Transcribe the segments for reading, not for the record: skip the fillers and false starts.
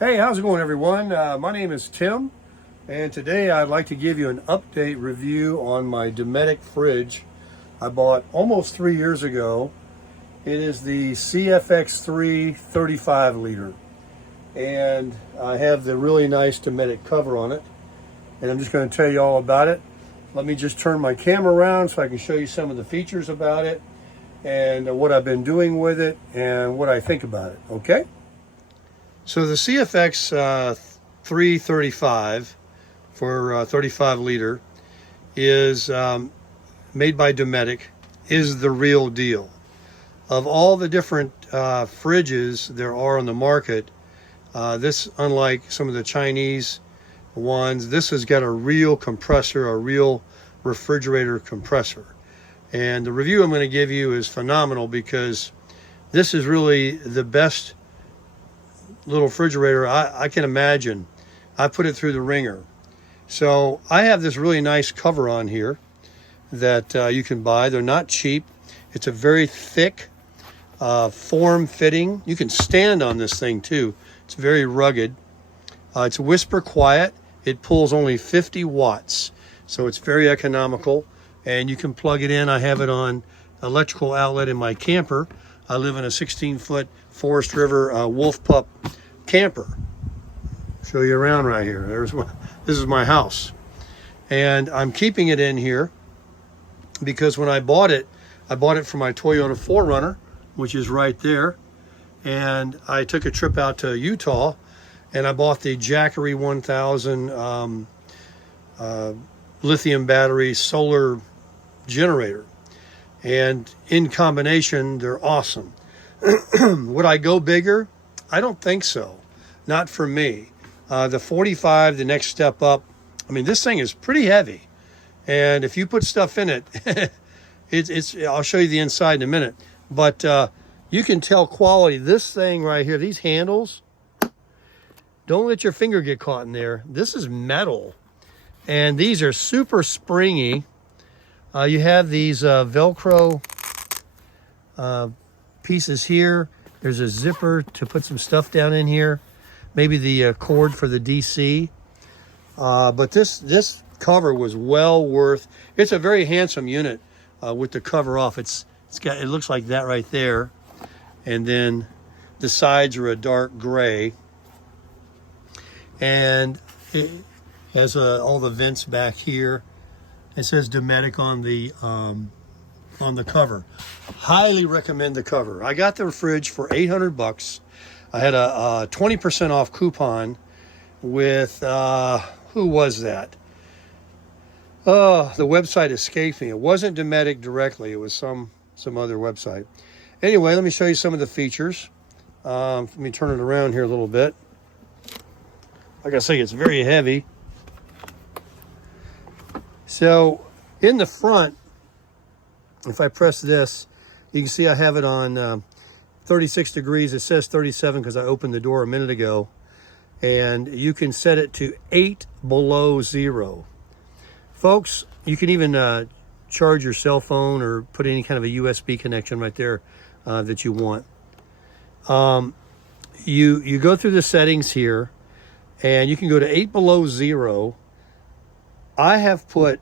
Hey, how's it going, everyone? My name is Tim, and today I'd like to give you an update review on my Dometic fridge I bought almost 3 years ago. It is the CFX3 35 liter, and I have the really nice Dometic cover on it, and I'm just going to tell you all about it. Let me just turn my camera around so I can show you some of the features about it and what I've been doing with it and what I think about it, okay? So the CFX 335 for 35 liter is made by Dometic, is the real deal. Of all the different fridges there are on the market, this, unlike some of the Chinese ones, this has got a real compressor, a real refrigerator compressor. And the review I'm going to give you is phenomenal because this is really the best little refrigerator I can imagine. I put it through the ringer. So I have this really nice cover on here that you can buy. They're not cheap. It's a very thick, form-fitting. You can stand on this thing too. It's very rugged. It's whisper quiet. It pulls only 50 watts, so it's very economical, and you can plug it in. I have it on electrical outlet in my camper. I live in a 16-foot Forest River Wolf Pup camper. Show you around right here. This is my house, and I'm keeping it in here because when I bought it for my Toyota 4Runner, which is right there, and I took a trip out to Utah, and I bought the Jackery 1000 lithium battery solar generator, and in combination they're awesome. Would I go bigger? I don't think so. Not for me. The 45, the next step up. I mean, this thing is pretty heavy, and if you put stuff in it, it's. I'll show you the inside in a minute, but you can tell quality. This thing right here, these handles, don't let your finger get caught in there. This is metal, and these are super springy. You have these Velcro pieces here. There's a zipper to put some stuff down in here, maybe the cord for the DC. But this cover was well worth. It's a very handsome unit with the cover off. It looks like that right there, and then the sides are a dark gray, and it has all the vents back here. It says Dometic on the cover. Highly recommend the cover. I got the fridge for 800 bucks. I had a 20% off coupon with who was that? Oh, the website escaped me. It wasn't Dometic directly. It was some other website. Anyway, let me show you some of the features. Let me turn it around here a little bit. Like I say, it's very heavy. So in the front, if I press this, you can see I have it on 36 degrees. It says 37 because I opened the door a minute ago. And you can set it to 8 below zero. Folks, you can even charge your cell phone or put any kind of a USB connection right there that you want. You go through the settings here, and you can go to 8 below zero. I have put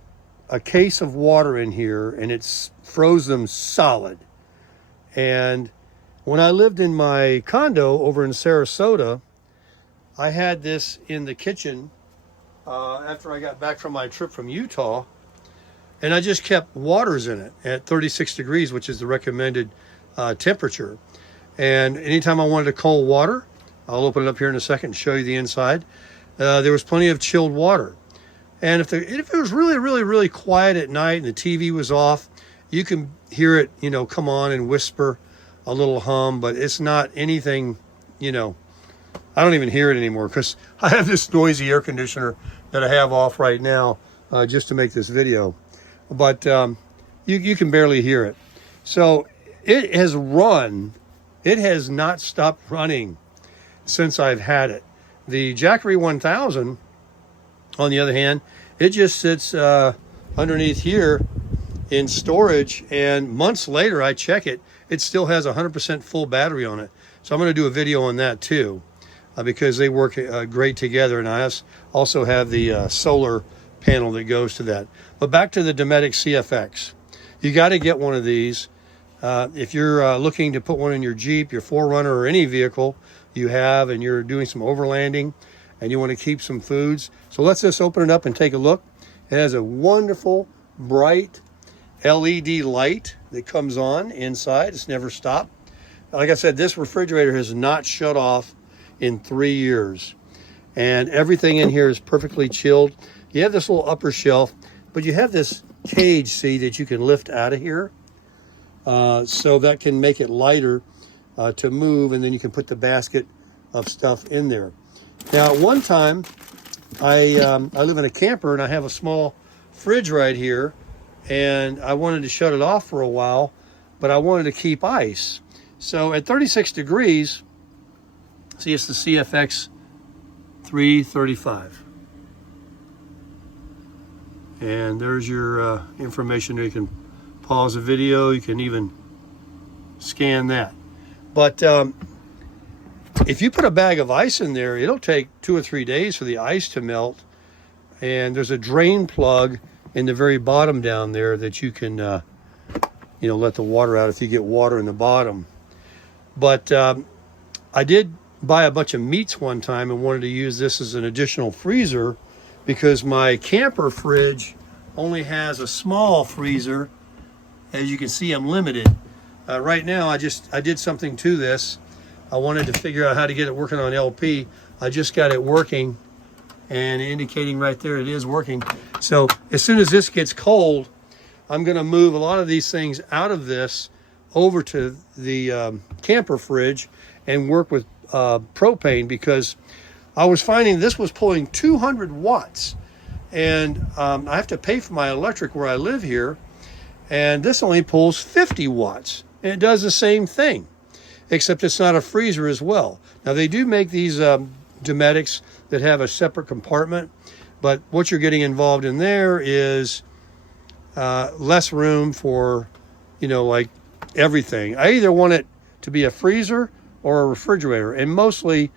a case of water in here, and it's froze them solid. And when I lived in my condo over in Sarasota, I had this in the kitchen after I got back from my trip from Utah, and I just kept waters in it at 36 degrees, which is the recommended temperature. And anytime I wanted cold water, I'll open it up here in a second and show you the inside. There was plenty of chilled water. And if it was really, really, really quiet at night and the TV was off, you can hear it, come on and whisper a little hum, but it's not anything, I don't even hear it anymore because I have this noisy air conditioner that I have off right now just to make this video. But you can barely hear it. So it has not stopped running since I've had it. The Jackery 1000, on the other hand, it just sits underneath here in storage, and months later I check it, it still has 100% full battery on it. So I'm going to do a video on that too. because they work great together. And I also have the solar panel that goes to that. But back to the Dometic CFX. You got to get one of these. If you're looking to put one in your Jeep, your 4Runner, or any vehicle you have, and you're doing some overlanding and you want to keep some foods. So let's just open it up and take a look. It has a wonderful, bright LED light that comes on inside. It's never stopped. Like I said, this refrigerator has not shut off in 3 years. And everything in here is perfectly chilled. You have this little upper shelf, but you have this cage, see, that you can lift out of here. So that can make it lighter to move, and then you can put the basket of stuff in there. Now, at one time, I live in a camper, and I have a small fridge right here, and I wanted to shut it off for a while, but I wanted to keep ice. So at 36 degrees, see, it's the CFX3 35. And there's your information. You can pause the video. You can even scan that. But if you put a bag of ice in there, it'll take 2 or 3 days for the ice to melt. And there's a drain plug in the very bottom down there that you can, let the water out if you get water in the bottom. But I did buy a bunch of meats one time and wanted to use this as an additional freezer because my camper fridge only has a small freezer. As you can see, I'm limited. Right now, I did something to this. I wanted to figure out how to get it working on LP. I just got it working and indicating right there it is working. So as soon as this gets cold, I'm going to move a lot of these things out of this over to the camper fridge and work with propane, because I was finding this was pulling 200 watts. And I have to pay for my electric where I live here. And this only pulls 50 watts. And it does the same thing, except it's not a freezer as well. Now, they do make these Dometics that have a separate compartment, but what you're getting involved in there is less room for, like everything. I either want it to be a freezer or a refrigerator, and mostly,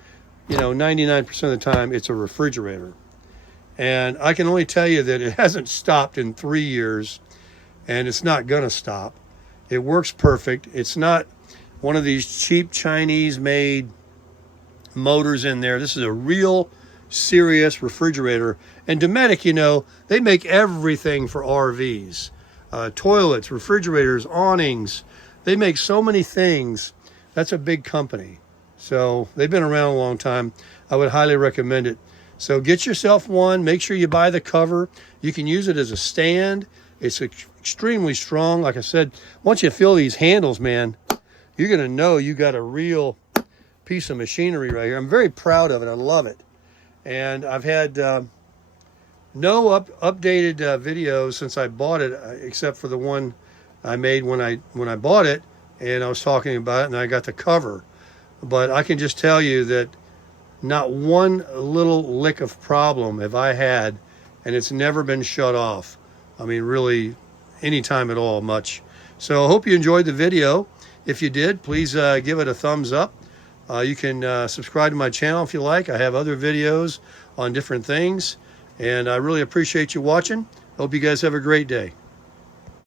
99% of the time, it's a refrigerator. And I can only tell you that it hasn't stopped in 3 years, and it's not going to stop. It works perfect. It's not one of these cheap Chinese-made motors in there. This is a real serious refrigerator. And Dometic, they make everything for RVs. Toilets, refrigerators, awnings. They make so many things. That's a big company. So they've been around a long time. I would highly recommend it. So get yourself one. Make sure you buy the cover. You can use it as a stand. It's extremely strong. Like I said, once you feel these handles, man, you're going to know you got a real piece of machinery right here. I'm very proud of it. I love it. And I've had no updated videos since I bought it, except for the one I made when I bought it, and I was talking about it, and I got the cover. But I can just tell you that not one little lick of problem have I had, and it's never been shut off. I mean, really, anytime at all, much. So I hope you enjoyed the video. If you did, please give it a thumbs up. You can subscribe to my channel if you like. I have other videos on different things, and I really appreciate you watching. Hope you guys have a great day.